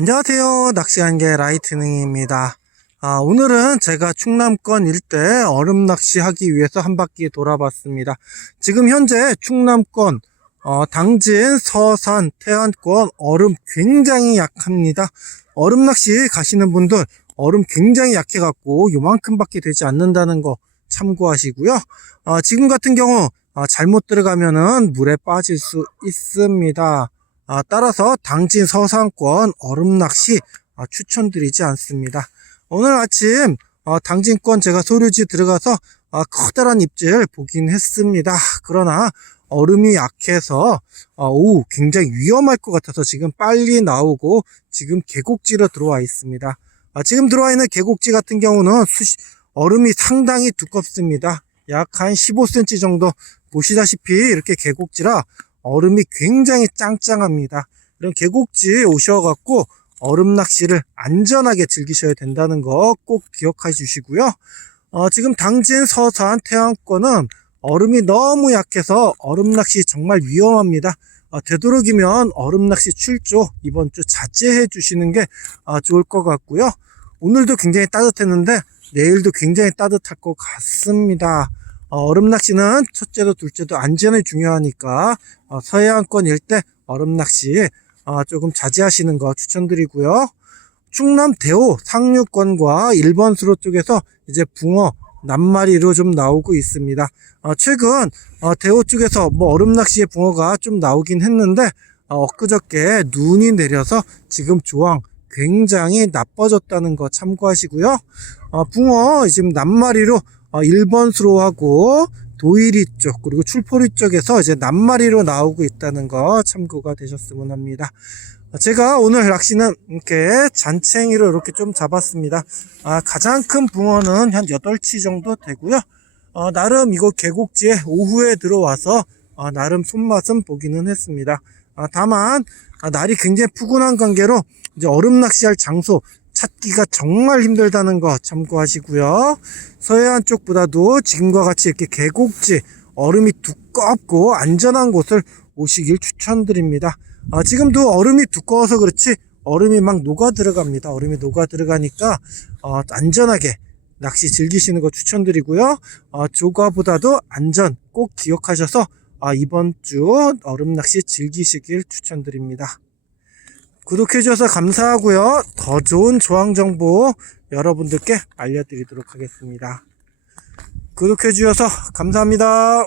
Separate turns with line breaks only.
안녕하세요. 낚시한개 라이트닝입니다. 아, 오늘은 제가 충남권 일대 얼음 낚시 하기 위해서 한 바퀴 돌아봤습니다. 지금 현재 충남권 어, 당진, 서산, 태안권 얼음 굉장히 약합니다. 얼음 낚시 가시는 분들 얼음 굉장히 약해 갖고 요만큼 밖에 되지 않는다는 거 참고하시고요. 어, 지금 같은 경우 어, 잘못 들어가면은 물에 빠질 수 있습니다. 아, 따라서 당진 서산권 얼음 낚시 아, 추천드리지 않습니다. 오늘 아침 어, 당진권 제가 소류지 들어가서 아, 커다란 입질 보긴 했습니다. 그러나 얼음이 약해서 어, 오 굉장히 위험할 것 같아서 지금 빨리 나오고 지금 계곡지로 들어와 있습니다. 아, 지금 들어와 있는 계곡지 같은 경우는 수시, 얼음이 상당히 두껍습니다. 약 한 15cm 정도 보시다시피 이렇게 계곡지라 얼음이 굉장히 짱짱합니다. 이런 계곡지에 오셔갖고 얼음 낚시를 안전하게 즐기셔야 된다는 거 꼭 기억해 주시고요. 어, 지금 당진, 서산, 태안권은 얼음이 너무 약해서 얼음 낚시 정말 위험합니다. 어, 되도록이면 얼음 낚시 출조 이번 주 자제해 주시는 게 어, 좋을 것 같고요. 오늘도 굉장히 따뜻했는데 내일도 굉장히 따뜻할 것 같습니다. 어, 얼음 낚시는 첫째도 둘째도 안전이 중요하니까 어, 서해안권 일대 얼음 낚시 어, 조금 자제하시는 거 추천드리고요. 충남 대호 상류권과 1번 수로 쪽에서 이제 붕어 낱마리로 좀 나오고 있습니다. 어, 최근 어, 대호 쪽에서 뭐 얼음 낚시의 붕어가 좀 나오긴 했는데 어, 엊그저께 눈이 내려서 지금 조항 굉장히 나빠졌다는 거 참고하시고요. 어, 붕어 지금 낱마리로 어, 1번 수로하고 도일이 쪽 그리고 출포리 쪽에서 이제 낱마리로 나오고 있다는 거 참고가 되셨으면 합니다. 어, 제가 오늘 낚시는 이렇게 잔챙이로 이렇게 좀 잡았습니다. 아, 가장 큰 붕어는 한 8치 정도 되고요. 어, 나름 이거 계곡지에 오후에 들어와서 어, 나름 손맛은 보기는 했습니다. 아, 다만 아, 날이 굉장히 푸근한 관계로 이제 얼음 낚시할 장소 찾기가 정말 힘들다는 거 참고하시고요. 서해안 쪽보다도 지금과 같이 이렇게 계곡지 얼음이 두껍고 안전한 곳을 오시길 추천드립니다. 아, 지금도 얼음이 두꺼워서 그렇지 얼음이 막 녹아 들어갑니다. 얼음이 녹아 들어가니까 어, 안전하게 낚시 즐기시는 거 추천드리고요. 어, 조과보다도 안전 꼭 기억하셔서 아, 이번 주 얼음 낚시 즐기시길 추천드립니다. 구독해주셔서 감사하고요. 더 좋은 조항 정보 여러분들께 알려드리도록 하겠습니다. 구독해주셔서 감사합니다.